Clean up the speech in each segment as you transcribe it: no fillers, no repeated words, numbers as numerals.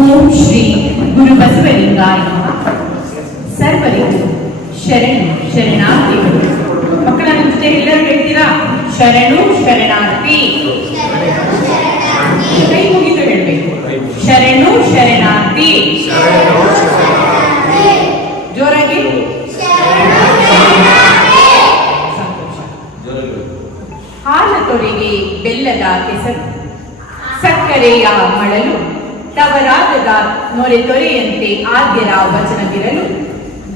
ಓಂ ಶ್ರೀ ಗುರು ಬಸವಲಿಂಗಾಯ ನಮಃ. ಸರ್ವರಿಗೂ ಶರಣು ಶರಣಾರ್ಥಿಗಳು. ಮಕ್ಕಳ ನನ್ನ ಜೊತೆ ಎಲ್ಲರೂ ಹೇಳ್ತೀರಾ? ಶರಣು ಶರಣಾರ್ಥಿ. ಕೈ ಮುಗಿದು ಹೇಳ್ಬೇಕು. ಶರಣು ಶರಣಾರ್ಥಿ. ಜೋರಾಗಿ ಸಂತೋಷ. ಹಾಲ ತೊರೆಗೆ ಬೆಲ್ಲದ ಕೆಸರು, ಸಕ್ಕರೆಯ ಮಳಲು, ತವರಾಗದ ನೊರೆ ತೊರೆಯಂತೆ ಆದ್ಯರ ವಚನವಿರಲು,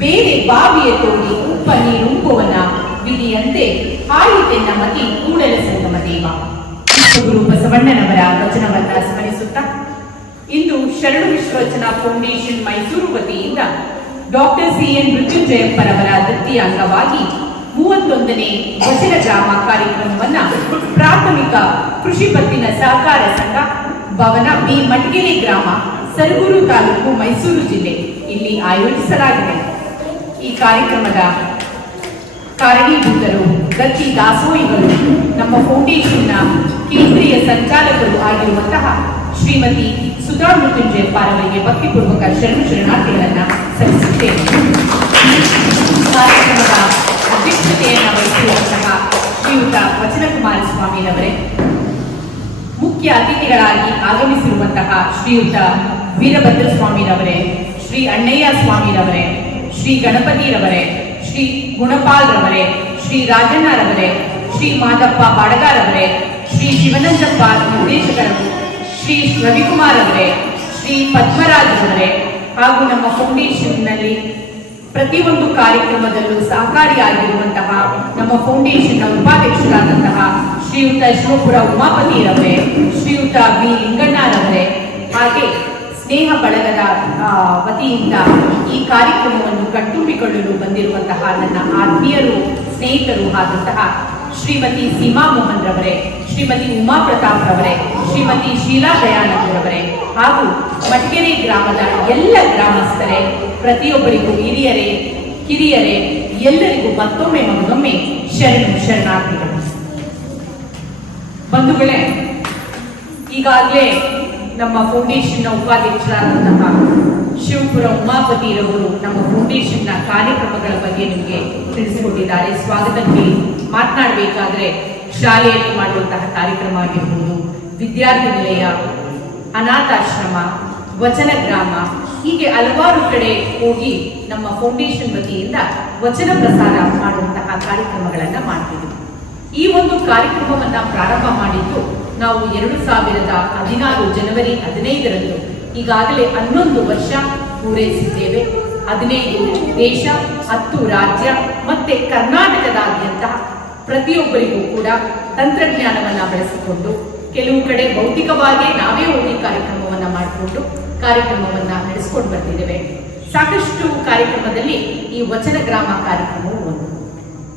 ಬೇರೆ ಬಾವಿಯ ತೋಡಿ ಉಪ್ಪ ನೀರುಂಬುವನ ವಿಧಿಯಂತೆ ಆಯಿತೆನ್ನ ಮತಿ ಕೂಡಲ ಸಂಗಮ ದೇವ. ಗುರು ಬಸವಣ್ಣನವರ ವಚನವನ್ನ ಸ್ಮರಿಸುತ್ತಾ ಇಂದು ಶರಣು ವಿಶ್ವವಚನ ಫೌಂಡೇಶನ್ ಮೈಸೂರು ವತಿಯಿಂದ ಡಾಕ್ಟರ್ ಸಿ.ಎನ್. ಮೃತ್ಯುಂಜಯಪ್ಪರವರ ದತ್ತಿಯ ಅಂಗವಾಗಿ 31ನೇ ವಚನ ಗ್ರಾಮ ಕಾರ್ಯಕ್ರಮವನ್ನ ಪ್ರಾಥಮಿಕ ಕೃಷಿ ಪತ್ತಿನ ಸಹಕಾರ ಸಂಘ ಭವನ ಬಿ ಮಟಗೆರೆ ಗ್ರಾಮ, ಸರಗೂರು ತಾಲೂಕು, ಮೈಸೂರು ಜಿಲ್ಲೆ ಇಲ್ಲಿ ಆಯೋಜಿಸಲಾಗಿದೆ. ಈ ಕಾರ್ಯಕ್ರಮದ ಕಾರಣೀಭೂತರು ದತ್ತಿ ದಾಸೋಹಿಗಳು, ನಮ್ಮ ಫೌಂಡೇಶನ್ನ ಕೇಂದ್ರೀಯ ಸಂಚಾಲಕರು ಆಗಿರುವಂತಹ ಶ್ರೀಮತಿ ಸುಧಾ ಮೃತ್ಯುಂಜಯಪ್ಪರವರಿಗೆ ಭಕ್ತಿಪೂರ್ವಕ ಶರಣು ಶರಣಾರ್ಥಿಗಳನ್ನ ಸಲ್ಲಿಸುತ್ತೇನೆ. ಕಾರ್ಯಕ್ರಮದ ಅಧ್ಯಕ್ಷತೆಯನ್ನು ವಹಿಸಿರುವಂತಹ ಶ್ರೀಯುತ ವಚನಕುಮಾರ ಸ್ವಾಮಿರವರೇ, ಮುಖ್ಯ ಅತಿಥಿಗಳಾಗಿ ಆಗಮಿಸಿರುವಂತಹ ಶ್ರೀಯುತ ವೀರಭದ್ರ ಸ್ವಾಮಿರವರೇ, ಶ್ರೀ ಅಣ್ಣಯ್ಯ ಸ್ವಾಮಿರವರೇ, ಶ್ರೀ ಗಣಪತಿರವರೇ, ಶ್ರೀ ಗುಣಪಾಲ್ರವರೇ, ಶ್ರೀ ರಾಜಣ್ಣರವರೇ, ಶ್ರೀ ಮಾದಪ್ಪ ಬಾಡಗಾರವರೇ, ಶ್ರೀ ಶಿವನಂದಪ್ಪ ನಿರ್ದೇಶಕರು, ಶ್ರೀ ರವಿಕುಮಾರ್ ಅವರೇ, ಶ್ರೀ ಪದ್ಮರಾಜ್ ಅವರೇ, ಹಾಗೂ ನಮ್ಮ ಫೌಂಡೇಶನ್ನಲ್ಲಿ ಪ್ರತಿಯೊಂದು ಕಾರ್ಯಕ್ರಮದಲ್ಲೂ ಸಹಕಾರಿಯಾಗಿರುವಂತಹ ನಮ್ಮ ಫೌಂಡೇಶನ್ನ ಉಪಾಧ್ಯಕ್ಷರಾದಂತಹ ಶ್ರೀಯುತ ಶಿವಪುರ ಉಮಾಪತಿರವರೇ, ಶ್ರೀಯುತ ಬಿ ಲಿಂಗಣ್ಣರವರೇ, ಹಾಗೆ ಸ್ನೇಹ ಬಳಗದ ವತಿಯಿಂದ ಈ ಕಾರ್ಯಕ್ರಮವನ್ನು ಕಣ್ತುಂಬಿಕೊಳ್ಳಲು ಬಂದಿರುವಂತಹ ನನ್ನ ಆತ್ಮೀಯರು, ಸ್ನೇಹಿತರು ಆದಂತಹ ಶ್ರೀಮತಿ ಸೀಮಾ ಮೋಹನ್ ರವರೇ, ಶ್ರೀಮತಿ ಉಮಾ ಪ್ರತಾಪ್ ರವರೇ, ಶ್ರೀಮತಿ ಶೀಲಾ ದಯಾನಂದ್ ರವರೇ, ಹಾಗೂ ಮಟಗೆರೆ ಗ್ರಾಮದ ಎಲ್ಲ ಗ್ರಾಮಸ್ಥರೇ, ಪ್ರತಿಯೊಬ್ಬರಿಗೂ ಹಿರಿಯರೇ ಕಿರಿಯರೇ ಎಲ್ಲರಿಗೂ ಮತ್ತೊಮ್ಮೆ ಮಗದೊಮ್ಮೆ ಶರಣು ಶರಣಾರ್ಥಿಗಳು. ಬಂಧುಗಳೇ, ಈಗಾಗಲೇ ನಮ್ಮ ಫೌಂಡೇಶನ್ನ ಉಪಾಧ್ಯಕ್ಷರಾದಂತಹ ಶಿವಪುರ ಉಮಾಪತಿರವರು ನಮ್ಮ ಫೌಂಡೇಶನ್ನ ಕಾರ್ಯಕ್ರಮಗಳ ಬಗ್ಗೆ ನಿಮಗೆ ತಿಳಿಸಿಕೊಟ್ಟಿದ್ದಾರೆ. ಸ್ವಾಗತಕ್ಕೆ ಮಾತನಾಡಬೇಕಾದ್ರೆ ಶಾಲೆಯಲ್ಲಿ ಮಾಡುವಂತಹ ಕಾರ್ಯಕ್ರಮ ಆಗಿರ್ಬೋದು, ವಿದ್ಯಾರ್ಥಿ ನಿಲಯ, ಅನಾಥಾಶ್ರಮ, ವಚನ ಗ್ರಾಮ, ಹೀಗೆ ಹಲವಾರು ಕಡೆ ಹೋಗಿ ನಮ್ಮ ಫೌಂಡೇಶನ್ ವತಿಯಿಂದ ವಚನ ಪ್ರಸಾರ ಮಾಡುವಂತಹ ಕಾರ್ಯಕ್ರಮಗಳನ್ನ ಮಾಡ್ತೀವಿ. ಈ ಒಂದು ಕಾರ್ಯಕ್ರಮವನ್ನ ಪ್ರಾರಂಭ ಮಾಡಿದ್ದು ನಾವು 2016 ಜನವರಿ 15ರಂದು. ಈಗಾಗಲೇ 11 ವರ್ಷ ಪೂರೈಸಿದ್ದೇವೆ. 15 ದೇಶ, 10 ರಾಜ್ಯ ಮತ್ತೆ ಕರ್ನಾಟಕದಾದ್ಯಂತ ಪ್ರತಿಯೊಬ್ಬರಿಗೂ ಕೂಡ ತಂತ್ರಜ್ಞಾನವನ್ನ ಬಳಸಿಕೊಂಡು, ಕೆಲವು ಕಡೆ ಭೌತಿಕವಾಗಿ ನಾವೇ ಹೋಗಿ ಕಾರ್ಯಕ್ರಮವನ್ನ ಮಾಡಿಕೊಂಡು ಕಾರ್ಯಕ್ರಮವನ್ನ ನಡೆಸಿಕೊಂಡು ಬರ್ತಿದ್ದೇವೆ. ಸಾಕಷ್ಟು ಕಾರ್ಯಕ್ರಮದಲ್ಲಿ ಈ ವಚನ ಗ್ರಾಮ ಕಾರ್ಯಕ್ರಮವು ಒಂದು.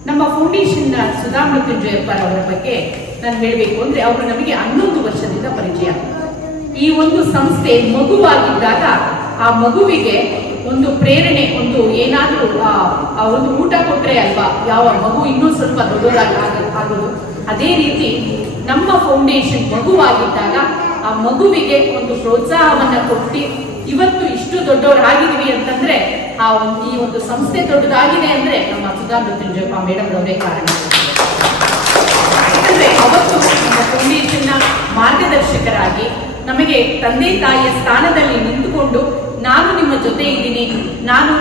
ನಮ್ಮ ಫೌಂಡೇಶನ್ನ ಸುಧಾ ಮೃತ್ಯುಂಜಯಪ್ಪರವರ ಬಗ್ಗೆ ನಾನು ಹೇಳಬೇಕು ಅಂದ್ರೆ, ಅವರು ನಮಗೆ 11 ವರ್ಷದಿಂದ ಪರಿಚಯ. ಈ ಒಂದು ಸಂಸ್ಥೆ ಮಗುವಾಗಿದ್ದಾಗ ಆ ಮಗುವಿಗೆ ಒಂದು ಪ್ರೇರಣೆ, ಒಂದು ಏನಾದ್ರೂ ಆ ಒಂದು ಊಟ ಕೊಟ್ರೆ ಅಲ್ವಾ ಯಾವ ಮಗು ಇನ್ನೂ ಸ್ವಲ್ಪ ದೊಡ್ಡದಾಗಿ ಆಗೋದು. ಅದೇ ರೀತಿ ನಮ್ಮ ಫೌಂಡೇಶನ್ ಮಗುವಾಗಿದ್ದಾಗ ಆ ಮಗುವಿಗೆ ಒಂದು ಪ್ರೋತ್ಸಾಹವನ್ನ ಕೊಟ್ಟು ಇವತ್ತು ಇಷ್ಟು ದೊಡ್ಡವರಾಗಿದ್ದೀವಿ ಅಂತಂದ್ರೆ ಈ ಒಂದು ಸಂಸ್ಥೆ ದೊಡ್ಡದಾಗಿದೆ ಅಂದ್ರೆ ನಮ್ಮ ಸುಧಾ ಮೃತ್ಯುಂಜಯಪ್ಪ ಮೇಡಮ್ ಅವರೇ ಕಾರಣ. ಯಾಕಂದ್ರೆ ಅವತ್ತು ನಮ್ಮ ಫೌಂಡೇಶನ್ನ ಮಾರ್ಗದರ್ಶಕರಾಗಿ ನಮಗೆ ತಂದೆ ತಾಯಿಯ ಸ್ಥಾನದಲ್ಲಿ ನಿಂತುಕೊಂಡು, ನಾನು ನಿಮ್ಮ ಜೊತೆ ಇದ್ದೀನಿ, ನಾನು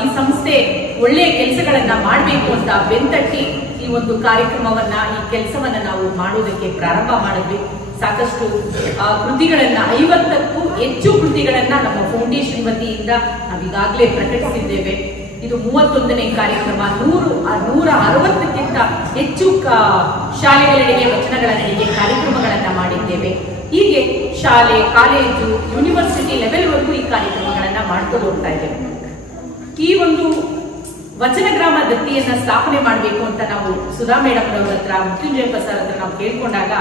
ಈ ಸಂಸ್ಥೆ ಒಳ್ಳೆಯ ಕೆಲಸಗಳನ್ನ ಮಾಡಬೇಕು ಅಂತ ಬೆಂತಟ್ಟಿ ಈ ಒಂದು ಕಾರ್ಯಕ್ರಮವನ್ನ, ಈ ಕೆಲಸವನ್ನ ನಾವು ಮಾಡುವುದಕ್ಕೆ ಪ್ರಾರಂಭ ಮಾಡಿದ್ವಿ. ಸಾಕಷ್ಟು ಕೃತಿಗಳನ್ನ, 50ಕ್ಕೂ ಹೆಚ್ಚು ಕೃತಿಗಳನ್ನ ನಮ್ಮ ಫೌಂಡೇಶನ್ ವತಿಯಿಂದ ನಾವೀಗಾಗಲೇ ಪ್ರಕಟಿಸಿದ್ದೇವೆ. ಇದು 31ನೇ ಕಾರ್ಯಕ್ರಮ. 160ಕ್ಕಿಂತ ಹೆಚ್ಚು ಶಾಲೆಗಳೆಡೆಗೆ, ವಚನಗಳ ನಡೆಗೆ ಕಾರ್ಯಕ್ರಮಗಳನ್ನ ಮಾಡಿದ್ದೇವೆ. ಹೀಗೆ ಶಾಲೆ, ಕಾಲೇಜು, ಯೂನಿವರ್ಸಿಟಿ ಲೆವೆಲ್ವರೆಗೂ ಈ ಕಾರ್ಯಕ್ರಮಗಳನ್ನ ಮಾಡ್ಕೊಂಡು ಹೋಗ್ತಾ ಇದ್ದೇವೆ. ಈ ಒಂದು ವಚನ ಗ್ರಾಮ ದತ್ತಿಯನ್ನ ಸ್ಥಾಪನೆ ಮಾಡಬೇಕು ಅಂತ ನಾವು ಸುಧಾ ಮೇಡಮ್ ರವರ ಹತ್ರ, ಮೃತ್ಯುಂಜಯಪ್ಪ ಸರ್ ಹತ್ರ ನಾವು ಕೇಳ್ಕೊಂಡಾಗ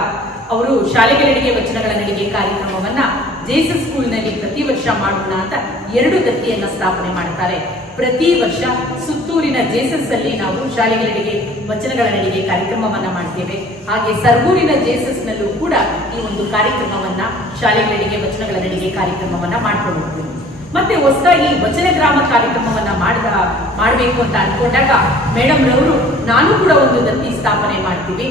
ಅವರು ಶಾಲೆಗಳೆಡೆಗೆ ವಚನಗಳ ನಡಿಗೆ ಕಾರ್ಯಕ್ರಮವನ್ನ ಜೇಸಸ್ ಸ್ಕೂಲ್ನಲ್ಲಿ ಪ್ರತಿ ವರ್ಷ ವರ್ಷ ಮಾಡೋಣ ಅಂತ 2 ದತ್ತಿಯನ್ನ ಸ್ಥಾಪನೆ ಮಾಡ್ತಾರೆ. ಪ್ರತಿ ವರ್ಷ ಸುತ್ತೂರಿನ ಜೇಸಸ್ ಅಲ್ಲಿ ನಾವು ಶಾಲೆಗಳಿಗೆ ವಚನಗಳ ನಡಿಗೆ ಕಾರ್ಯಕ್ರಮವನ್ನ ಮಾಡ್ತೇವೆ. ಹಾಗೆ ಸರಗೂರಿನ ಜೇಸಸ್ ನಲ್ಲೂ ಕೂಡ ಈ ಒಂದು ಕಾರ್ಯಕ್ರಮವನ್ನ ಶಾಲೆಗಳಿಗೆ ವಚನಗಳ ನಡಿಗೆ ಕಾರ್ಯಕ್ರಮವನ್ನ ಮಾಡ್ಕೊಂಡು ಹೋಗ್ತೇವೆ. ಮತ್ತೆ ಹೊಸದಾಗಿ ವಚನ ಗ್ರಾಮ ಕಾರ್ಯಕ್ರಮವನ್ನ ಮಾಡಬೇಕು ಅಂತ ಅನ್ಕೊಂಡಾಗ ಮೇಡಮ್ ರವರು ನಾನು ಕೂಡ ಒಂದು ದತ್ತಿ ಸ್ಥಾಪನೆ ಮಾಡ್ತೀವಿ.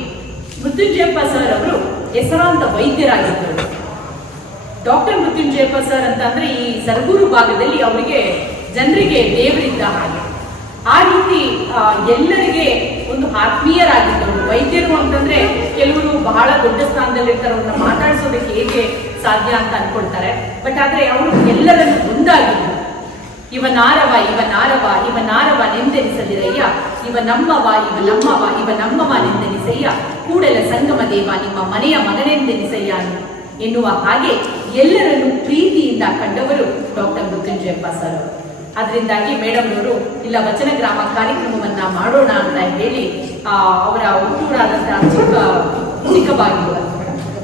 ಮೃತ್ಯುಂಜಯಪ್ಪ ಸರ್ ಅವರು ಹೆಸರಾಂತ ವೈದ್ಯರಾಗಿದ್ದರು. ಡಾಕ್ಟರ್ ಮೃತ್ಯುಂಜಯಪ್ಪ ಸರ್ ಅಂತ ಅಂದ್ರೆ ಈ ಸರಗೂರು ಭಾಗದಲ್ಲಿ ಅವರಿಗೆ ಜನರಿಗೆ ದೇವರಿದ್ದ ಹಾಗೆ. ಆ ರೀತಿ ಎಲ್ಲರಿಗೆ ಒಂದು ಆತ್ಮೀಯರಾಗಿದ್ದರು. ವೈದ್ಯರು ಅಂತಂದ್ರೆ ಕೆಲವರು ಬಹಳ ದೊಡ್ಡ ಸ್ಥಾನದಲ್ಲಿರ್ತಾರೆ, ಅವ್ರನ್ನ ಮಾತಾಡಿಸೋದಕ್ಕೆ ಹೇಗೆ ಸಾಧ್ಯ ಅಂತ ಅನ್ಕೊಳ್ತಾರೆ. ಬಟ್ ಆದ್ರೆ ಅವರು ಎಲ್ಲರನ್ನು ಒಂದಾಗಿದ್ದರು. ಇವನಾರವ ಇವನಾರವ ಇವನಾರವ ನೆಂದೆನಿಸದಿರಯ್ಯ, ಇವ ನಮ್ಮವ ಇವ ನಮ್ಮವ ಇವ ನಮ್ಮವ ನೆಂದೆನಿಸಯ್ಯ, ಕೂಡಲ ಸಂಗಮ ದೇವ ನಿಮ್ಮ ಮನೆಯ ಮಗನೆಂದೆನಿಸಯ್ಯ ಎನ್ನುವ ಹಾಗೆ ಎಲ್ಲರನ್ನು ಪ್ರೀತಿಯಿಂದ ಕಂಡವರು ಡಾಕ್ಟರ್ ಮೃತ್ಯುಂಜಯಪ್ಪ ಸರ್. ಅದರಿಂದಾಗಿ ಮೇಡಮ್ ಅವರು ಇಲ್ಲ ವಚನ ಗ್ರಾಮ ಕಾರ್ಯಕ್ರಮವನ್ನ ಮಾಡೋಣ ಅಂತ ಹೇಳಿ ಅವರ ಹುಟ್ಟೂರಾದಂತಹ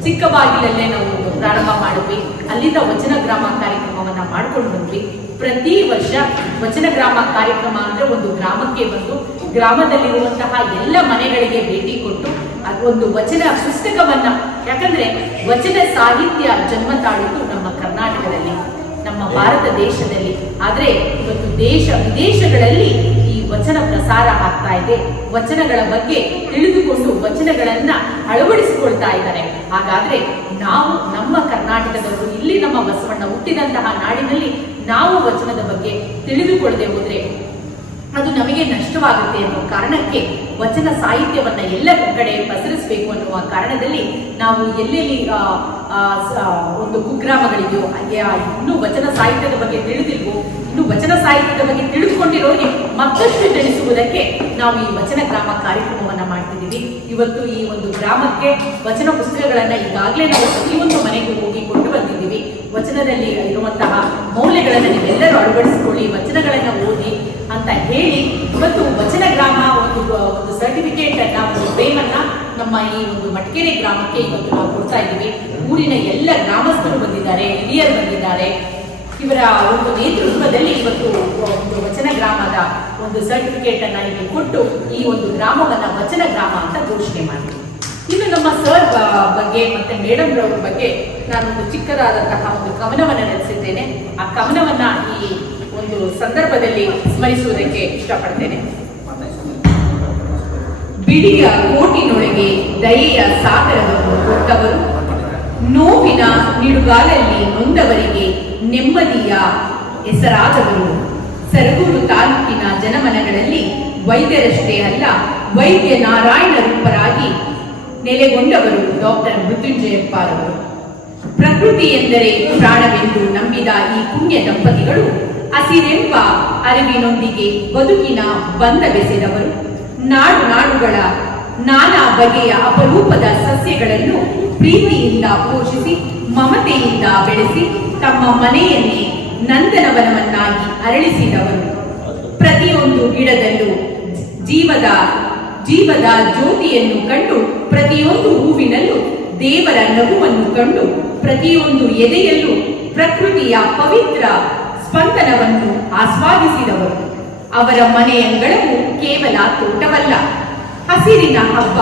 ಚಿಕ್ಕಬಾಗಿಲಲ್ಲೇ ನಾವು ಪ್ರಾರಂಭ ಮಾಡಿದ್ವಿ. ಅಲ್ಲಿಂದ ವಚನ ಗ್ರಾಮ ಕಾರ್ಯಕ್ರಮವನ್ನ ಮಾಡ್ಕೊಂಡು ಬಂದ್ವಿ. ಪ್ರತಿ ವರ್ಷ ವಚನ ಗ್ರಾಮ ಕಾರ್ಯಕ್ರಮ ಅಂದ್ರೆ ಒಂದು ಗ್ರಾಮಕ್ಕೆ ಬಂದು ಗ್ರಾಮದಲ್ಲಿರುವಂತಹ ಎಲ್ಲ ಮನೆಗಳಿಗೆ ಭೇಟಿ ಕೊಟ್ಟು ಒಂದು ವಚನ ಪುಸ್ತಕವನ್ನ, ಯಾಕಂದ್ರೆ ವಚನ ಸಾಹಿತ್ಯ ಜನ್ಮ ತಾಳಿದ್ದು ನಮ್ಮ ಕರ್ನಾಟಕದಲ್ಲಿ, ನಮ್ಮ ಭಾರತ ದೇಶದಲ್ಲಿ. ಆದ್ರೆ ಇವತ್ತು ದೇಶ ವಿದೇಶಗಳಲ್ಲಿ ಈ ವಚನ ಪ್ರಸಾರ ಆಗ್ತಾ ಇದೆ. ವಚನಗಳ ಬಗ್ಗೆ ತಿಳಿದುಕೊಂಡು ವಚನಗಳನ್ನ ಅಳವಡಿಸಿಕೊಳ್ತಾ ಇದ್ದಾರೆ. ಹಾಗಾದ್ರೆ ನಾವು ನಮ್ಮ ಕರ್ನಾಟಕದವರು, ಇಲ್ಲಿ ನಮ್ಮ ಬಸವಣ್ಣ ಹುಟ್ಟಿದಂತಹ ನಾಡಿನಲ್ಲಿ ನಾವು ವಚನದ ಬಗ್ಗೆ ತಿಳಿದುಕೊಳ್ಳದೆ ಹೋದ್ರೆ ಅದು ನಮಗೆ ನಷ್ಟವಾಗುತ್ತೆ ಅನ್ನೋ ಕಾರಣಕ್ಕೆ ವಚನ ಸಾಹಿತ್ಯವನ್ನ ಎಲ್ಲ ಕಡೆ ಪಸರಿಸಬೇಕು ಅನ್ನುವ ಕಾರಣದಲ್ಲಿ ನಾವು ಎಲ್ಲೆಲ್ಲಿ ಒಂದು ಕುಗ್ರಾಮಗಳಿದೆಯೋ, ಇನ್ನೂ ವಚನ ಸಾಹಿತ್ಯದ ಬಗ್ಗೆ ತಿಳಿದಿಲ್ವೋ, ಇನ್ನು ವಚನ ಸಾಹಿತ್ಯದ ಬಗ್ಗೆ ತಿಳಿದುಕೊಂಡಿರೋರಿಗೆ ಮತ್ತಷ್ಟು ತಿಳಿಸುವುದಕ್ಕೆ ನಾವು ಈ ವಚನ ಗ್ರಾಮ ಕಾರ್ಯಕ್ರಮವನ್ನ ಮಾಡ್ತಿದ್ದೀವಿ. ಇವತ್ತು ಈ ಒಂದು ಗ್ರಾಮಕ್ಕೆ ವಚನ ಪುಸ್ತಕಗಳನ್ನ ಈಗಾಗಲೇ ನಾವು ಪ್ರತಿಯೊಂದು ಮನೆಗೂ ಹೋಗಿ ಕೊಟ್ಟು ಬಂದಿದ್ದೀವಿ. ವಚನದಲ್ಲಿ ಇರುವಂತಹ ಮೌಲ್ಯಗಳನ್ನು ನೀವೆಲ್ಲರೂ ಅಳವಡಿಸಿಕೊಳ್ಳಿ, ವಚನಗಳನ್ನ ಓದಿ ಅಂತ ಹೇಳಿ ಇವತ್ತು ವಚನ ಗ್ರಾಮ ಒಂದು ಸರ್ಟಿಫಿಕೇಟ್ ಅನ್ನ, ಒಂದು ಫ್ರೇಮನ್ನ ನಮ್ಮ ಈ ಒಂದು ಮಟ್ಕೆರೆ ಗ್ರಾಮಕ್ಕೆ ಇವತ್ತು ನಾವು ಕೊಡ್ತಾ ಇದ್ದೀವಿ. ಊರಿನ ಎಲ್ಲ ಗ್ರಾಮಸ್ಥರು ಬಂದಿದ್ದಾರೆ, ಹಿರಿಯರು ಬಂದಿದ್ದಾರೆ. ಇವರ ಒಂದು ನೇತೃತ್ವದಲ್ಲಿ ಇವತ್ತು ಒಂದು ವಚನ ಗ್ರಾಮದ ಒಂದು ಸರ್ಟಿಫಿಕೇಟ್ ಅನ್ನ ಇಲ್ಲಿ ಕೊಟ್ಟು ಈ ಒಂದು ಗ್ರಾಮವನ್ನ ವಚನ ಗ್ರಾಮ ಅಂತ ಘೋಷಣೆ ಮಾಡಿದ್ವಿ. ಇನ್ನು ನಮ್ಮ ಸರ್ ಬಗ್ಗೆ ಮತ್ತೆ ಮೇಡಮ್ ರವರ ಬಗ್ಗೆ ನಾನೊಂದು ಚಿಕ್ಕದಾದಂತಹ ಒಂದು ಕವನವನ್ನ ನಡೆಸಿದ್ದೇನೆ. ಆ ಕವನವನ್ನ ಈ ಒಂದು ಸಂದರ್ಭದಲ್ಲಿ ಸ್ಮರಿಸುವುದಕ್ಕೆ ಇಷ್ಟಪಡ್ತೇನೆ. ಬಿಡಿಯ ಕೋಟಿನೊಳಗೆ ದಯೆಯ ಸಾಗರವನ್ನು ಕೊಟ್ಟವರು, ನೋವಿನ ನಿಡುಗಾಲಲ್ಲಿ ನೊಂದವರಿಗೆ ನೆಮ್ಮದಿಯ ಹೆಸರಾದವರು. ಸರಗೂರು ತಾಲೂಕಿನ ಜನಮನಗಳಲ್ಲಿ ವೈದ್ಯರಷ್ಟೇ ಅಲ್ಲ, ವೈದ್ಯ ನಾರಾಯಣ ರೂಪರಾಗಿ ನೆಲೆಗೊಂಡವರು ಡಾಕ್ಟರ್ ಮೃತ್ಯುಂಜಯಪ್ಪರವರು. ಪ್ರಕೃತಿ ಎಂದರೆ ಪ್ರಾಣವೆಂದು ನಂಬಿದ ಈ ಪುಣ್ಯ ದಂಪತಿಗಳು ಹಸಿರೆಂಬ ಅರಿವಿನೊಂದಿಗೆ ಬದುಕಿನ ಬಂಧ ಬೆಸೆದವರು. ನಾಡು ನಾಡುಗಳ ನಾನಾ ಬಗೆಯ ಅಪರೂಪದ ಸಸ್ಯಗಳನ್ನು ಪ್ರೀತಿಯಿಂದ ಪೋಷಿಸಿ ಮಮತೆಯಿಂದ ಬೆಳೆಸಿ ತಮ್ಮ ಮನೆಯನ್ನೇ ನಂದನವನವನ್ನಾಗಿ ಅರಳಿಸಿದವರು. ಪ್ರತಿಯೊಂದು ಗಿಡದಲ್ಲೂ ಜೀವದ ಜ್ಯೋತಿಯನ್ನು ಕಂಡು, ಪ್ರತಿಯೊಂದು ಹೂವಿನಲ್ಲೂ ದೇವರ ನಗುವನ್ನು ಕಂಡು, ಪ್ರತಿಯೊಂದು ಎದೆಯಲ್ಲೂ ಪ್ರಕೃತಿಯ ಪವಿತ್ರ ಸ್ಪಂದನವನ್ನು ಆಸ್ವಾದಿಸಿದವರು. ಅವರ ಮನೆಯಂಗಳವು ಕೇವಲ ತೋಟವಲ್ಲ, ಹಸಿರಿನ ಹಬ್ಬ,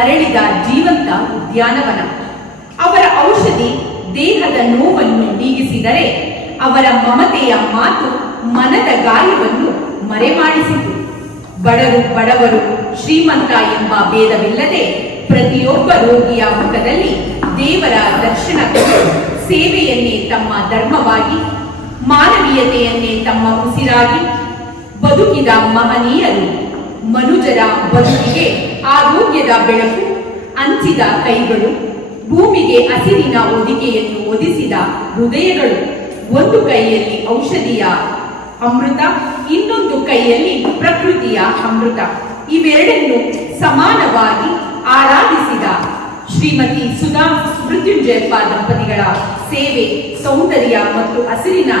ಅರಳಿದ ಜೀವಂತ ಉದ್ಯಾನವನ. ಅವರ ಔಷಧಿ ದೇಹದ ನೋವನ್ನು ನೀಗಿಸಿದರೆ, ಅವರ ಮಮತೆಯ ಮಾತು ಮನದ ಗಾಯವನ್ನು ಮರೆಮಾಡಿಸಿತು. ಬಡವರು ಶ್ರೀಮಂತ ಎಂಬ ಭೇದವಿಲ್ಲದೆ ಪ್ರತಿಯೊಬ್ಬ ರೋಗಿಯ ಮುಖದಲ್ಲಿ ದೇವರ ದರ್ಶನ ಕೊಟ್ಟು ಸೇವೆಯನ್ನೇ ತಮ್ಮ ಧರ್ಮವಾಗಿ, ಮಾನವೀಯತೆಯನ್ನೇ ತಮ್ಮ ಉಸಿರಾಗಿ ಬದುಕಿದ ಮಹನೀಯರು. ಮನುಜರ ಬದುಕಿಗೆ ಆರೋಗ್ಯದ ಬೆಳಕು ಹಂಚಿದ ಕೈಗಳು, ಭೂಮಿಗೆ ಹಸಿರಿನ ಹೊದಿಕೆಯನ್ನು ಒದಿಸಿದ ಹೃದಯಗಳು. ಒಂದು ಕೈಯಲ್ಲಿ ಔಷಧಿಯ ಅಮೃತ, ಇನ್ನೊಂದು ಕೈಯಲ್ಲಿ ಪ್ರಕೃತಿಯ ಅಮೃತ. ಇವೆರಡನ್ನು ಸಮಾನವಾಗಿ ಆರಾಧಿಸಿದ ಶ್ರೀಮತಿ ಸುಧಾ ಮೃತ್ಯುಂಜಯಪ್ಪ ದಂಪತಿಗಳ ಸೇವೆ, ಸೌಂದರ್ಯ ಮತ್ತು ಹಸಿರಿನ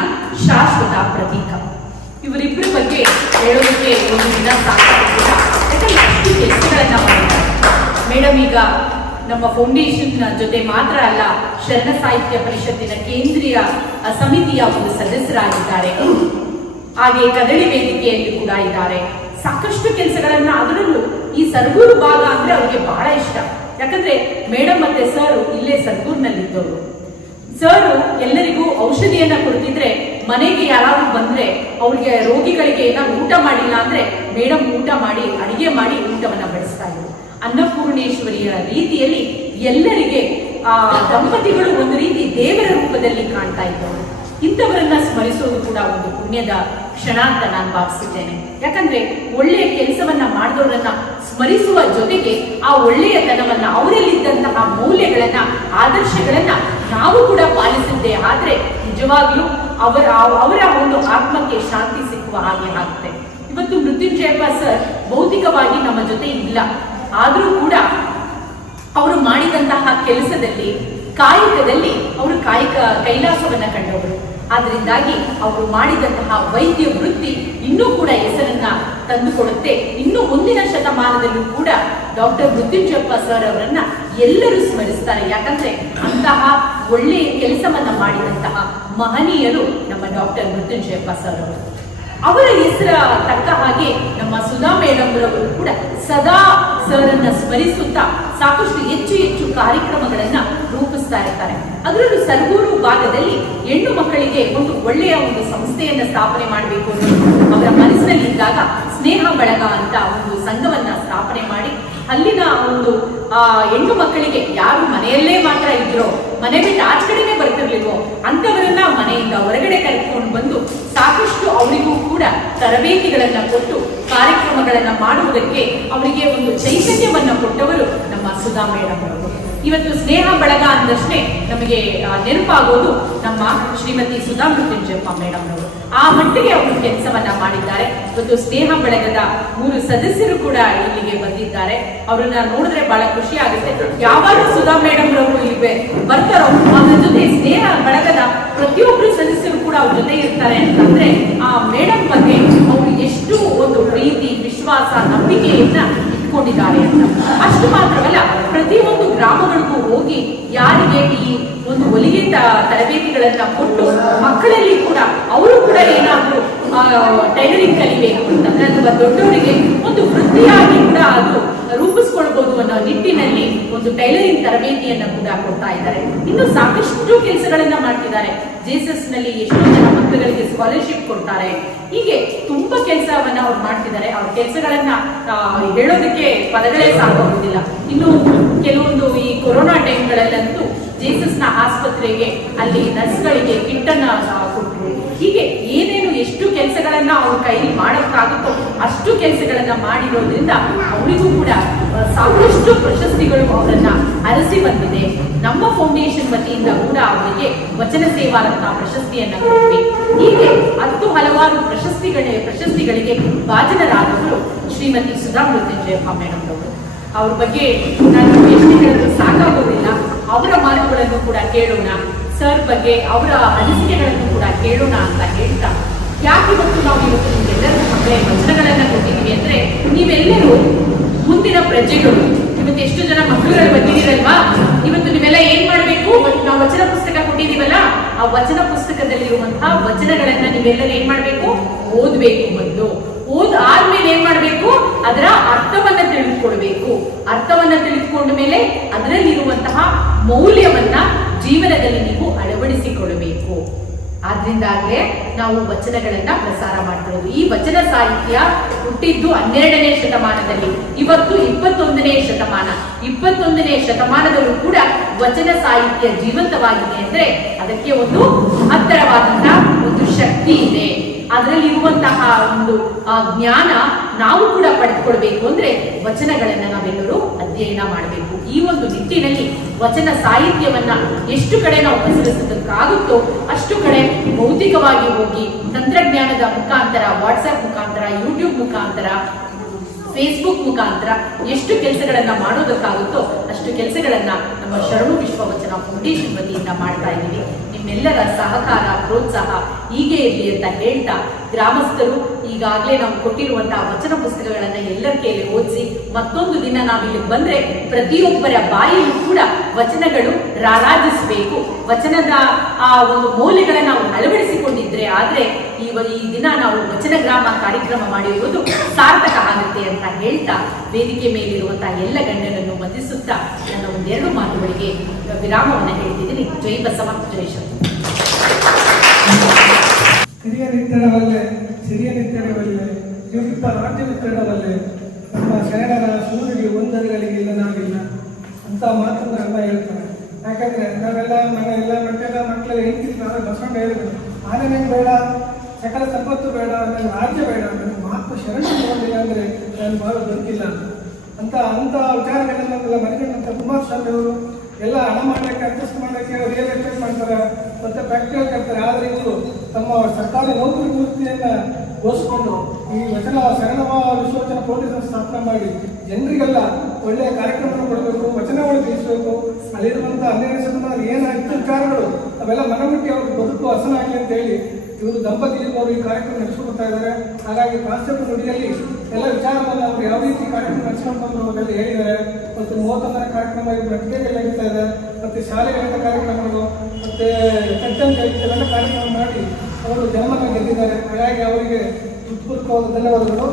ಶಾಶ್ವತ ಪ್ರತೀಕ. ಇವರಿಬ್ಬರ ಬಗ್ಗೆ ಹೇಳೋದಕ್ಕೆ ಒಂದು ದಿನ ಸಾಕಾಗುತ್ತಿಲ್ಲ, ಯಾಕಂದ್ರೆ ಅಷ್ಟು ಕೆಲಸಗಳನ್ನ ಮಾಡಿದ್ದಾರೆ. ಮೇಡಮ್ ಈಗ ನಮ್ಮ ಫೌಂಡೇಶನ್ ಜೊತೆ ಮಾತ್ರ ಅಲ್ಲ, ಶರಣ ಸಾಹಿತ್ಯ ಪರಿಷತ್ತಿನ ಕೇಂದ್ರೀಯ ಸಮಿತಿಯ ಒಂದು ಸದಸ್ಯರಾಗಿದ್ದಾರೆ. ಹಾಗೆ ಕದಳಿ ವೇದಿಕೆಯಲ್ಲಿ ಕೂಡ ಇದ್ದಾರೆ. ಸಾಕಷ್ಟು ಕೆಲಸಗಳನ್ನ, ಅದರಲ್ಲೂ ಈ ಸರಗೂರು ಭಾಗ ಅಂದ್ರೆ ಅವ್ರಿಗೆ ಬಹಳ ಇಷ್ಟ. ಯಾಕಂದ್ರೆ ಮೇಡಮ್ ಮತ್ತೆ ಸರ್ ಇಲ್ಲೇ ಸರಗೂರಿನಲ್ಲಿದ್ದವರು. ಸರ್ ಎಲ್ಲರಿಗೂ ಔಷಧಿಯನ್ನ ಕೊಡ್ತಿದ್ರೆ, ಮನೆಗೆ ಯಾರಾದ್ರೂ ಬಂದ್ರೆ ಅವ್ರಿಗೆ ರೋಗಿಗಳಿಗೆ ಏನಾದ್ರು ಊಟ ಮಾಡಿಲ್ಲ ಅಂದ್ರೆ ಮೇಡಮ್ ಊಟ ಮಾಡಿ ಅಡಿಗೆ ಮಾಡಿ ಊಟವನ್ನ ಬಡಿಸ್ತಾ ಇದ್ರು. ಅನ್ನಪೂರ್ಣೇಶ್ವರಿಯ ರೀತಿಯಲ್ಲಿ ಎಲ್ಲರಿಗೆ ಆ ದಂಪತಿಗಳು ಒಂದು ರೀತಿ ದೇವರ ರೂಪದಲ್ಲಿ ಕಾಣ್ತಾ ಇದ್ದವರು. ಇಂಥವರನ್ನ ಸ್ಮರಿಸೋದು ಕೂಡ ಒಂದು ಪುಣ್ಯದ ಕ್ಷಣ ಅಂತ ನಾನು ಭಾವಿಸಿದ್ದೇನೆ. ಯಾಕಂದ್ರೆ ಒಳ್ಳೆಯ ಕೆಲಸವನ್ನ ಮಾಡಿದವರನ್ನ ಸ್ಮರಿಸುವ ಜೊತೆಗೆ ಆ ಒಳ್ಳೆಯತನವನ್ನ, ಅವರಲ್ಲಿದ್ದಂತಹ ಮೌಲ್ಯಗಳನ್ನ, ಆದರ್ಶಗಳನ್ನ ನಾವು ಕೂಡ ಪಾಲಿಸಿದ್ದೆ ಆದ್ರೆ ನಿಜವಾಗ್ಲೂ ಅವರ ಒಂದು ಆತ್ಮಕ್ಕೆ ಶಾಂತಿ ಸಿಕ್ಕುವ ಹಾಗೆ ಆಗುತ್ತೆ. ಇವತ್ತು ಮೃತ್ಯುಂಜಯಪ್ಪ ಸರ್ ಭೌತಿಕವಾಗಿ ನಮ್ಮ ಜೊತೆ ಇಲ್ಲ, ಆದ್ರೂ ಕೂಡ ಅವರು ಮಾಡಿದಂತಹ ಕೆಲಸದಲ್ಲಿ, ಕಾಯಕದಲ್ಲಿ ಅವರು ಕೈಲಾಸವನ್ನ ಕಂಡವರು. ಆದ್ರಿಂದಾಗಿ ಅವರು ಮಾಡಿದಂತಹ ವೈದ್ಯ ವೃತ್ತಿ ಇನ್ನೂ ಕೂಡ ಹೆಸರನ್ನ ತಂದುಕೊಡುತ್ತೆ. ಇನ್ನು ಮುಂದಿನ ಶತಮಾನದಲ್ಲೂ ಕೂಡ ಡಾಕ್ಟರ್ ಮೃತ್ಯುಂಜಯಪ್ಪ ಸರ್ ಅವರನ್ನ ಎಲ್ಲರೂ ಸ್ಮರಿಸ್ತಾರೆ. ಯಾಕಂದ್ರೆ ಅಂತಹ ಒಳ್ಳೆಯ ಕೆಲಸವನ್ನ ಮಾಡಿದಂತಹ ಮಹನೀಯರು ನಮ್ಮ ಡಾಕ್ಟರ್ ಮೃತ್ಯುಂಜಯಪ್ಪ ಸರ್ ಅವರು. ಅವರ ಹೆಸರ ತಕ್ಕ ಹಾಗೆ ನಮ್ಮ ಸುಧಾ ಮೇಡಮ್ ರವರು ಕೂಡ ಸದಾ ಸರನ್ನ ಸ್ಮರಿಸುತ್ತಾ ಸಾಕಷ್ಟು ಹೆಚ್ಚು ಕಾರ್ಯಕ್ರಮಗಳನ್ನ ರೂಪಿಸ್ತಾ ಇರ್ತಾರೆ. ಅದರಲ್ಲೂ ಸರಗೂರು ಭಾಗದಲ್ಲಿ ಹೆಣ್ಣು ಮಕ್ಕಳಿಗೆ ಒಂದು ಒಳ್ಳೆಯ ಒಂದು ಸಂಸ್ಥೆಯನ್ನ ಸ್ಥಾಪನೆ ಮಾಡಬೇಕು ಅನ್ನೋದು ಅವರ ಮನಸ್ಸಿನಲ್ಲಿ ಇದ್ದಾಗ ಸ್ನೇಹ ಬಳಗ ಅಂತ ಒಂದು ಸಂಘವನ್ನ ಸ್ಥಾಪನೆ ಮಾಡಿ ಅಲ್ಲಿನ ಒಂದು ಹೆಣ್ಣು ಮಕ್ಕಳಿಗೆ ಯಾರು ಮನೆಯಲ್ಲೇ ಮಾತ್ರ ಇದ್ರೋ, ಮನೆ ಬಿಟ್ಟು ಆಚೆ ಕಡೆನೆ ಬರ್ತಿರ್ಲಿಲ್ವೋ ಅಂತವರನ್ನ ಮನೆಯಿಂದ ಹೊರಗಡೆ ಕರೆದುಕೊಂಡು ಬಂದು ಸಾಕಷ್ಟು ಅವರಿಗೂ ಕೂಡ ತರಬೇತಿಗಳನ್ನ ಕೊಟ್ಟು ಕಾರ್ಯಕ್ರಮಗಳನ್ನ ಮಾಡುವುದಕ್ಕೆ ಅವರಿಗೆ ಒಂದು ಚೈತನ್ಯವನ್ನ ಕೊಟ್ಟವರು ನಮ್ಮ ಸುಧಾ ಮೇಡಮ್ ಅವರು. ಇವತ್ತು ಸ್ನೇಹ ಬಳಗ ಅಂದಷ್ಟೇ ನಮಗೆ ನೆನಪಾಗೋದು ನಮ್ಮ ಶ್ರೀಮತಿ ಸುಧಾ ಮೃತ್ಯುಂಜಯಪ್ಪ ಮೇಡಮ್ ಅವರು. ಆ ಮಟ್ಟಿಗೆ ಅವರು ಕೆಲಸವನ್ನ ಮಾಡಿದ್ದಾರೆ. ಇವತ್ತು ಸ್ನೇಹ ಬಳಗದ 3 ಸದಸ್ಯರು ಕೂಡ ಇಲ್ಲಿಗೆ ಬಂದಿದ್ದಾರೆ. ಅವರನ್ನ ನೋಡಿದ್ರೆ ಬಹಳ ಖುಷಿ ಆಗುತ್ತೆ. ಯಾವಾಗ ಸುಧಾ ಮೇಡಮ್ ರವರು ಇಲ್ಲಿಗೆ ಬರ್ತಾರೋ ಅದ್ರ ಜೊತೆ ಸ್ನೇಹ ಬಳಗದ ಪ್ರತಿಯೊಬ್ಬರು ಸದಸ್ಯರು ಕೂಡ ಅವ್ರ ಜೊತೆ ಇರ್ತಾರೆ ಅಂತಂದ್ರೆ ಆ ಮೇಡಮ್ ಬಗ್ಗೆ ಅವರು ಎಷ್ಟು ಒಂದು ಪ್ರೀತಿ, ವಿಶ್ವಾಸ, ನಂಬಿಕೆಯನ್ನ ಇಟ್ಕೊಂಡಿದ್ದಾರೆ ಅಂತ. ಅಷ್ಟು ಮಾತ್ರವಲ್ಲ, ಪ್ರತಿಯೊಂದು ಗ್ರಾಮಗಳಿಗೂ ಹೋಗಿ ಯಾರಿಗೆ ಈ ಒಂದು ಹೊಲಿಗೆ ತರಬೇತಿಗಳನ್ನ ಕೊಟ್ಟು ಮಕ್ಕಳಲ್ಲಿ ಕೂಡ ಅವರು ಕೂಡ ಏನಾದ್ರೂ ಟೈಲರಿಂಗ್ ಕಲಿಬೇಕು ಅಂತಂದ್ರೆ ಅಥವಾ ದೊಡ್ಡವರಿಗೆ ಒಂದು ವೃತ್ತಿಯಾಗಿ ಕೂಡ ಅದು ರೂಪಿಸ್ಕೊಳ್ಬಹುದು ಅನ್ನೋ ನಿಟ್ಟಿನಲ್ಲಿ ಒಂದು ಟೈಲರಿಂಗ್ ತರಬೇತಿಯನ್ನ ಕೂಡ ಕೊಡ್ತಾ ಇದ್ದಾರೆ. ಇನ್ನು ಸಾಕಷ್ಟು ಕೆಲಸಗಳನ್ನ ಮಾಡ್ತಿದ್ದಾರೆ. ಜೆಎಸ್ಎಸ್ ನಲ್ಲಿ ಎಷ್ಟೋ ಜನ ಮಕ್ಕಳಿಗೆ ಸ್ಕಾಲರ್ಶಿಪ್ ಕೊಡ್ತಾರೆ. ಹೀಗೆ ತುಂಬಾ ಕೆಲಸವನ್ನ ಅವ್ರು ಮಾಡ್ತಿದ್ದಾರೆ. ಅವ್ರ ಕೆಲಸಗಳನ್ನ ಹೇಳೋದಕ್ಕೆ ಪದಗಳೇ ಸಾಕಾಗುವುದಿಲ್ಲ. ಇನ್ನು ಕೆಲವೊಂದು ಈ ಕೊರೋನಾ ಟೈಮ್ಗಳಲ್ಲಂತೂ ಜೆಎಸ್ಎಸ್ ನ ಆಸ್ಪತ್ರೆಗೆ ಅಲ್ಲಿ ನರ್ಸ್ಗಳಿಗೆ ಕಿಟ್ ಅನ್ನ ಕೊಟ್ಟರು. ಹೀಗೆ ಏನೇನು ಎಷ್ಟು ಕೆಲಸಗಳನ್ನ ಅವ್ರ ಕೈಲಿ ಮಾಡೋಕ್ಕಾಗುತ್ತೋ ಅಷ್ಟು ಕೆಲಸಗಳನ್ನ ಮಾಡಿರೋದ್ರಿಂದ ಅವರಿಗೂ ಕೂಡ ಸಾಕಷ್ಟು ಪ್ರಶಸ್ತಿಗಳು ಅವರನ್ನ ಅರಸಿ ಬಂದಿದೆ. ನಮ್ಮ ಫೌಂಡೇಶನ್ ವತಿಯಿಂದ ಕೂಡ ಅವರಿಗೆ ವಚನ ಸೇವಾರತ್ನ ಪ್ರಶಸ್ತಿಯನ್ನ ಕೊಟ್ಟಿದೆ. ಹೀಗೆ 10 ಹಲವಾರು ಪ್ರಶಸ್ತಿಗಳಿಗೆ ಭಾಜನರಾದವರು ಶ್ರೀಮತಿ ಸುಧಾ ಮೃತ್ಯುಂಜಯಪ್ಪ ಮೇಡಮ್ ಅವರು. ಅವ್ರ ಬಗ್ಗೆ ನಾನು ಎಷ್ಟು ಹೇಳಿದ್ರು ಸಾಕಾಗೋದಿಲ್ಲ. ಅವರ ಮಾತುಗಳನ್ನು ಕೂಡ ಕೇಳೋಣ, ಸರ್ ಬಗ್ಗೆ ಅವರ ಅನಿಸಿಕೆಗಳನ್ನು ಕೂಡ ಕೇಳೋಣ ಅಂತ ಹೇಳ್ತಾ, ಯಾಕಿವತ್ತು ನಾವು ಇವತ್ತು ನಿಮ್ಗೆಲ್ಲರಿಗೂ ಮಕ್ಕಳೇ ವಚನಗಳನ್ನ ಕೊಟ್ಟಿದ್ದೀವಿ ಅಂದ್ರೆ ನೀವೆಲ್ಲರೂ ಮುಂದಿನ ಪ್ರಜೆಗಳು. ಇವತ್ತು ಎಷ್ಟು ಜನ ಮಕ್ಕಳುಗಳು ಬಂದಿದ್ದೀರಲ್ವಾ, ಇವತ್ತು ನೀವೆಲ್ಲ ಏನ್ ಮಾಡ್ಬೇಕು, ನಾವು ವಚನ ಪುಸ್ತಕ ಕೊಟ್ಟಿದೀವಲ್ಲ, ಆ ವಚನ ಪುಸ್ತಕದಲ್ಲಿರುವಂತಹ ವಚನಗಳನ್ನ ನೀವೆಲ್ಲರೂ ಏನ್ ಮಾಡ್ಬೇಕು, ಓದ್ಬೇಕು. ಆದ್ಮೇಲೆ ಏನ್ ಮಾಡ್ಬೇಕು, ಅದರ ಅರ್ಥವನ್ನ ತಿಳಿದುಕೊಳ್ಬೇಕು. ಅರ್ಥವನ್ನ ತಿಳಿದುಕೊಂಡ ಮೇಲೆ ಅದರಲ್ಲಿರುವಂತಹ ಮೌಲ್ಯವನ್ನ ಜೀವನದಲ್ಲಿ ನೀವು ಅಳವಡಿಸಿಕೊಳ್ಳಬೇಕು. ಆದ್ರಿಂದಾಗಲೇ ನಾವು ವಚನಗಳನ್ನ ಪ್ರಸಾರ ಮಾಡ್ತಿರೋದು. ಈ ವಚನ ಸಾಹಿತ್ಯ ಹುಟ್ಟಿದ್ದು 12ನೇ ಶತಮಾನದಲ್ಲಿ, ಇವತ್ತು 21ನೇ ಶತಮಾನ. 21ನೇ ಶತಮಾನದಲ್ಲೂ ಕೂಡ ವಚನ ಸಾಹಿತ್ಯ ಜೀವಂತವಾಗಿದೆ ಅಂದ್ರೆ ಅದಕ್ಕೆ ಒಂದು ಮಹತ್ತರವಾದಂತಹ ಒಂದು ಶಕ್ತಿ ಇದೆ. ಅದರಲ್ಲಿ ಇರುವಂತಹ ಒಂದು ಜ್ಞಾನ ನಾವು ಕೂಡ ಪಡೆದುಕೊಳ್ಬೇಕು ಅಂದ್ರೆ ವಚನಗಳನ್ನ ನಾವೆಲ್ಲರೂ ಅಧ್ಯಯನ ಮಾಡಬೇಕು. ಈ ಒಂದು ನಿಟ್ಟಿನಲ್ಲಿ ವಚನ ಸಾಹಿತ್ಯವನ್ನ ಎಷ್ಟು ಕಡೆ ನಾವು ಪಸರಿಸೋದಕ್ಕಾಗುತ್ತೋ ಅಷ್ಟು ಕಡೆ ಭೌತಿಕವಾಗಿ ಹೋಗಿ ತಂತ್ರಜ್ಞಾನದ ಮುಖಾಂತರ, ವಾಟ್ಸ್ಆಪ್ ಮುಖಾಂತರ, ಯೂಟ್ಯೂಬ್ ಮುಖಾಂತರ, ಫೇಸ್ಬುಕ್ ಮುಖಾಂತರ ಎಷ್ಟು ಕೆಲಸಗಳನ್ನ ಮಾಡೋದಕ್ಕಾಗುತ್ತೋ ಅಷ್ಟು ಕೆಲಸಗಳನ್ನ ನಮ್ಮ ಶರಣು ವಿಶ್ವ ವಚನ ಫೌಂಡೇಶನ್ ವತಿಯಿಂದ ಮಾಡ್ತಾ ಇದ್ದೀವಿ. ನಿಮ್ಮೆಲ್ಲರ ಸಹಕಾರ ಪ್ರೋತ್ಸಾಹ ಹೀಗೆ ಇರಲಿ ಅಂತ ಹೇಳ್ತಾ, ಗ್ರಾಮಸ್ಥರು ಈಗಾಗಲೇ ನಾವು ಕೊಟ್ಟಿರುವಂತಹ ವಚನ ಪುಸ್ತಕಗಳನ್ನ ಎಲ್ಲರ ಕೈಯಲ್ಲಿ ಓದಿಸಿ, ಮತ್ತೊಂದು ದಿನ ನಾವಿಲ್ಲಿ ಬಂದ್ರೆ ಪ್ರತಿಯೊಬ್ಬರ ಬಾಯಿಯಲ್ಲೂ ಕೂಡ ವಚನಗಳು ರಾರಾಜಿಸಬೇಕು. ವಚನದ ಆ ಒಂದು ಮೌಲ್ಯಗಳನ್ನ ನಾವು ಅಳವಡಿಸಿಕೊಂಡಿದ್ರೆ ಆದ್ರೆ ಈ ದಿನ ನಾವು ವಚನ ಗ್ರಾಮ ಕಾರ್ಯಕ್ರಮ ಮಾಡಿರುವುದು ಸಾರ್ಥಕ ಆಗುತ್ತೆ ಅಂತ ಹೇಳ್ತಾ, ವೇದಿಕೆ ಮೇಲಿರುವಂತಹ ಎಲ್ಲ ಗಣ್ಯರನ್ನು ವಂದಿಸುತ್ತಾ ನನ್ನ ಒಂದೆರಡು ಮಾತುಗಳಿಗೆ ವಿರಾಮವನ್ನು ಹೇಳ್ತಿದ್ದೀನಿ. ಜೈ ಬಸವ, ಜೈ ಶಕ್ತಿ. ಹಿರಿಯ ನಿತ್ಯಣವಲ್ಲೇ ಸಿರಿಯ ನಿತ್ಯಣವಲ್ಲೇ ಇವರಿಬ್ಬ ರಾಜ್ಯ ನಿತ್ಯಣವಲ್ಲೇ ನಮ್ಮ ಶರಣರ ಸೂರ್ಯಗೆ ಒಂದರಗಳಿಗೆ ಇಲ್ಲ ನಾವಿಲ್ಲ ಅಂತ ಮಾತನ್ನು ಅಮ್ಮ ಹೇಳ್ತಾರೆ. ಯಾಕಂದ್ರೆ ನಾವೆಲ್ಲ ಮನೆಯೆಲ್ಲ ಮಕ್ಕಳೆಲ್ಲ ಹೇಳ್ತಿದ್ರು, ನಾವೇ ಬಸವಣ್ಣ ಹೇಳಿದ್ರು, ಆನೆ ನಂಗೆ ಬೇಡ, ಸಕಲ ಸಂಪತ್ತು ಬೇಡ, ನನಗೆ ರಾಜ್ಯ ಬೇಡ, ನನಗೆ ಮಾತ್ರ ಶರಣ ತಗೊಂಡಿಲ್ಲ ಅಂದರೆ ನಾನು ಭಾಳ ಬದುಕಿಲ್ಲ ಅಂತ ವಿಚಾರಗಳನ್ನೆಲ್ಲ ಮರಿಕೊಂಡಂಥ ಕುಮಾರಸ್ವಾಮಿ ಅವರು ಎಲ್ಲ ಹಣ ಮಾಡಲಿಕ್ಕೆ, ಅಡ್ಜಸ್ಟ್ ಮಾಡಲಿಕ್ಕೆ ರಿಯಲ್ ಎಸ್ಟೇಟ್ ಮಾಡ್ತಾರೆ, ಮತ್ತೆ ಫ್ಯಾಕ್ಟ್ರಿ ಕಟ್ತಾರೆ. ಆದರೆ ಇವರು ತಮ್ಮ ಸರ್ಕಾರಿ ನೌಕರಿ ವೃತ್ತಿಯನ್ನು ಘೋಷಿಸಿಕೊಂಡು ಈ ವಚನ ಶರಣವ ವಿಶ್ವವಚನ ಫೌಂಡೇಶನ್ ಸ್ಥಾಪನೆ ಮಾಡಿ ಜನರಿಗೆಲ್ಲ ಒಳ್ಳೆಯ ಕಾರ್ಯಕ್ರಮವನ್ನು ಕೊಡಬೇಕು, ವಚನಗಳು ತಿಳಿಸಬೇಕು. ಅಲ್ಲಿರುವಂಥ 12ನೇ ಶತಮಾನ ಏನಾಯ್ತು ವಿಚಾರಗಳು ಅವೆಲ್ಲ ಮನಮುಟ್ಟಿ ಅವ್ರಿಗೆ ಬದುಕು ಹಸನಾಗಲಿ ಅಂತ ಹೇಳಿ ಇವರು ದಂಪತಿಯವರು ಈ ಕಾರ್ಯಕ್ರಮ ನಡೆಸ್ಕೊಳ್ತಾ ಇದ್ದಾರೆ. ಹಾಗಾಗಿ ಕಾನ್ಸೆಪ್ಟ್ ನುಡಿಯಲ್ಲಿ ಎಲ್ಲ ವಿಚಾರವನ್ನು ಅವರು ಯಾವ ರೀತಿ ಕಾರ್ಯಕ್ರಮ ನಡೆಸ್ಕೊಂಡು ಬಂದರು ಅವೆಲ್ಲ ಹೇಳಿದ್ದಾರೆ. ಮತ್ತು 31ನೇ ಕಾರ್ಯಕ್ರಮ ಮಟ್ಟಿಗೆಲ್ಲ ನಡೀತಾ ಇದೆ. ಮತ್ತು ಶಾಲೆಗಳಿಂದ ಕಾರ್ಯಕ್ರಮಗಳು ಮತ್ತು ಎಲ್ಲ ಕಾರ್ಯಕ್ರಮ ಮಾಡಿ ಅವರು ಜನ್ಮನ ಗೆದ್ದಿದ್ದಾರೆ. ಹಾಗಾಗಿ ಅವರಿಗೆ ಹೃತ್ಪೂರ್ವಕವಾದ ಧನ್ಯವಾದಗಳು.